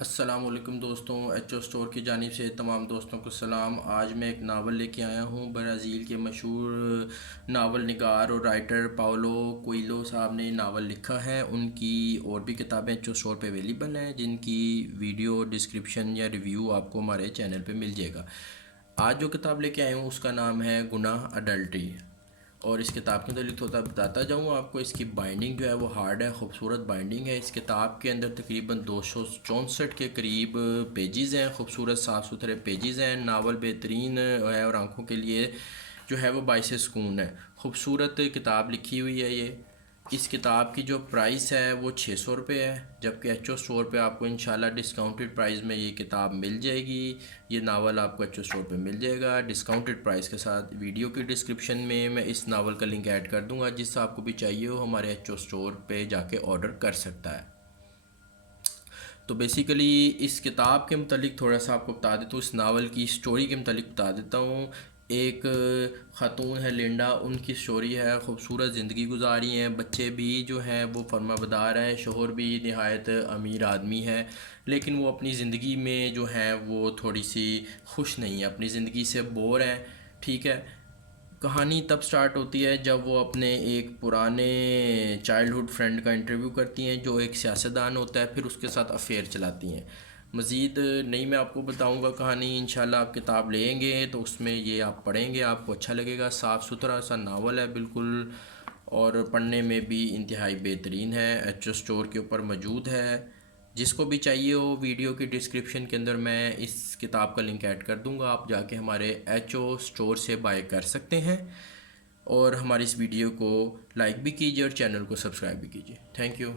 السلام علیکم دوستوں، ایچ او اسٹور کی جانب سے تمام دوستوں کو سلام۔ آج میں ایک ناول لے کے آیا ہوں۔ برازیل کے مشہور ناول نگار اور رائٹر پاولو کوئلو صاحب نے ناول لکھا ہے۔ ان کی اور بھی کتابیں ایچ او اسٹور پہ اویلیبل ہیں، جن کی ویڈیو ڈسکرپشن یا ریویو آپ کو ہمارے چینل پہ مل جائے گا۔ آج جو کتاب لے کے آیا ہوں اس کا نام ہے گناہ اڈلٹری، اور اس کتاب کے متعلق تھوڑا بتاتا جاؤں آپ کو۔ اس کی بائنڈنگ جو ہے وہ ہارڈ ہے، خوبصورت بائنڈنگ ہے۔ اس کتاب کے اندر تقریباً 264 کے قریب پیجز ہیں، خوبصورت صاف ستھرے پیجز ہیں۔ ناول بہترین ہے اور آنکھوں کے لیے جو ہے وہ باعث سکون ہے۔ خوبصورت کتاب لکھی ہوئی ہے یہ۔ اس کتاب کی جو پرائس ہے وہ 600 روپے ہے، جبکہ ایچ او اسٹور پہ آپ کو انشاءاللہ ڈسکاؤنٹڈ پرائز میں یہ کتاب مل جائے گی۔ یہ ناول آپ کو ایچ او اسٹور پہ مل جائے گا ڈسکاؤنٹڈ پرائز کے ساتھ۔ ویڈیو کی ڈسکرپشن میں اس ناول کا لنک ایڈ کر دوں گا، جس سے آپ کو بھی چاہیے ہو ہمارے ایچ او اسٹور پہ جا کے آرڈر کر سکتا ہے۔ تو بیسیکلی اس کتاب کے متعلق تھوڑا سا آپ کو بتا دیتا ہوں، اس ناول کی سٹوری کے متعلق بتا دیتا ہوں۔ ایک خاتون ہے لنڈا، ان کی سٹوری ہے، خوبصورت زندگی گزاری ہیں، بچے بھی جو ہیں وہ فرما بدار ہیں، شوہر بھی نہایت امیر آدمی ہے، لیکن وہ اپنی زندگی میں جو ہیں وہ تھوڑی سی خوش نہیں ہیں، اپنی زندگی سے بور ہیں۔ ٹھیک ہے، کہانی تب سٹارٹ ہوتی ہے جب وہ اپنے ایک پرانے چائلڈ ہوڈ فرینڈ کا انٹرویو کرتی ہیں جو ایک سیاستدان ہوتا ہے، پھر اس کے ساتھ افیئر چلاتی ہیں۔ مزید نہیں میں آپ کو بتاؤں گا کہانی، انشاءاللہ آپ کتاب لیں گے تو اس میں یہ آپ پڑھیں گے، آپ کو اچھا لگے گا۔ صاف ستھرا سا ناول ہے بالکل، اور پڑھنے میں بھی انتہائی بہترین ہے۔ ایچ او اسٹور کے اوپر موجود ہے، جس کو بھی چاہیے ہو ویڈیو کی ڈسکرپشن کے اندر میں اس کتاب کا لنک ایڈ کر دوں گا، آپ جا کے ہمارے ایچ او اسٹور سے بائی کر سکتے ہیں، اور ہماری اس ویڈیو کو لائک بھی کیجیے اور چینل کو سبسکرائب بھی کیجیے۔ Thank you.